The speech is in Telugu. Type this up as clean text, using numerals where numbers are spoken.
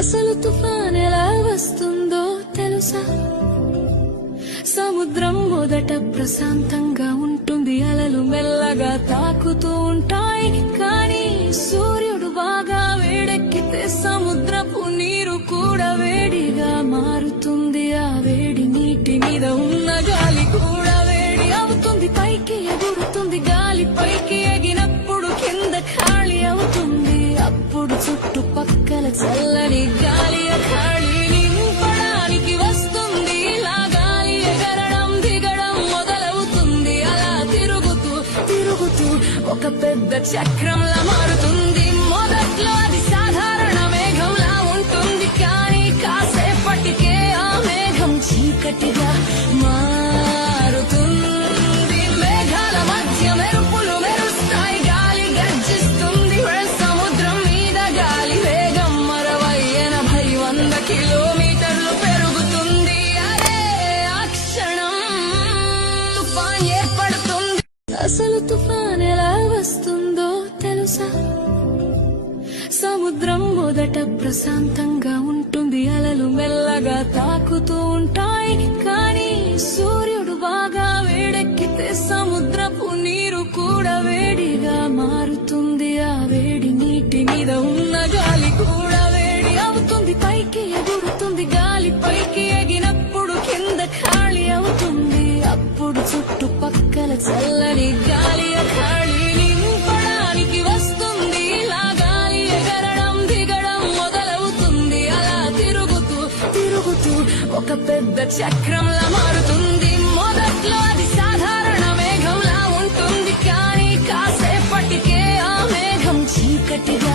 అసలు తుఫాన్ ఎలా వస్తుందో తెలుసా? సముద్రం మొదట ప్రశాంతంగా ఉంటుంది, అలలు మెల్లగా తాకుతూ ఉంటాయి. కానీ సూర్యుడు బాగా వేడెక్కితే సముద్రపు నీరు కూడా వేడిగా మారుతుంది. ఆ వేడి నీటి మీద ఉన్న గాలి కూడా వేడి అవుతుంది, పైకి ఎగురుతుంది. గాలి పైకి ఎగినప్పుడు కింద ఖాళీ అవుతుంది. అప్పుడు చుట్టుపక్కల చల్లని గాలి ఖాళీ నింపడానికి వస్తుంది. ఇలా గాలి ఎగరడం దిగడం మొదలవుతుంది. అలా తిరుగుతూ తిరుగుతూ ఒక పెద్ద చక్రంలా మారుతుంది. మొదట్లో అది సాధారణ మేఘంలా ఉంటుంది, కానీ కాసేపటికే ఆ మేఘం చీకటిగా మారుతుంది. మేఘాల మధ్య మెరుపులు మెరుస్తాయి, గాలి గర్జిస్తుంది. సముద్రం మీద గాలి వేగం 60-80-100 కిలోమీటర్లు పెరుగుతుంది. అరే ఆ క్షణం తుఫాన్ ఏర్పడుతుంది. అసలు తుఫాన్ ఎలా వస్తుందో తెలుసా? సముద్రం మొదట ప్రశాంతంగా ఉంటుంది, అలలు మెల్లగా తాకుతూ ఉంటాయి. కానీ సూర్యుడు బాగా వేడెక్కితే సముద్రపు నీరు కూడా వేడిగా మారుతుంది. ఆ వేడి నీటి మీద ఉన్న గాలి కూడా వేడి అవుతుంది, పైకి ఎగురుతుంది. గాలి పైకి ఎగినప్పుడు కింద ఖాళీ అవుతుంది. అప్పుడు చుట్టుపక్కల చల్లని గాలి ఖాళీ నింపడానికి వస్తుంది. ఇలా గాలి ఎగరడం దిగడం మొదలవుతుంది. అలా తిరుగుతూ తిరుగుతూ ఒక పెద్ద చక్రంలా మారుతుంది. మొదట్లో అది సాధారణ మేఘంలా ఉంటుంది, కానీ కాసేపటికే ఆ మేఘం చీకటిగా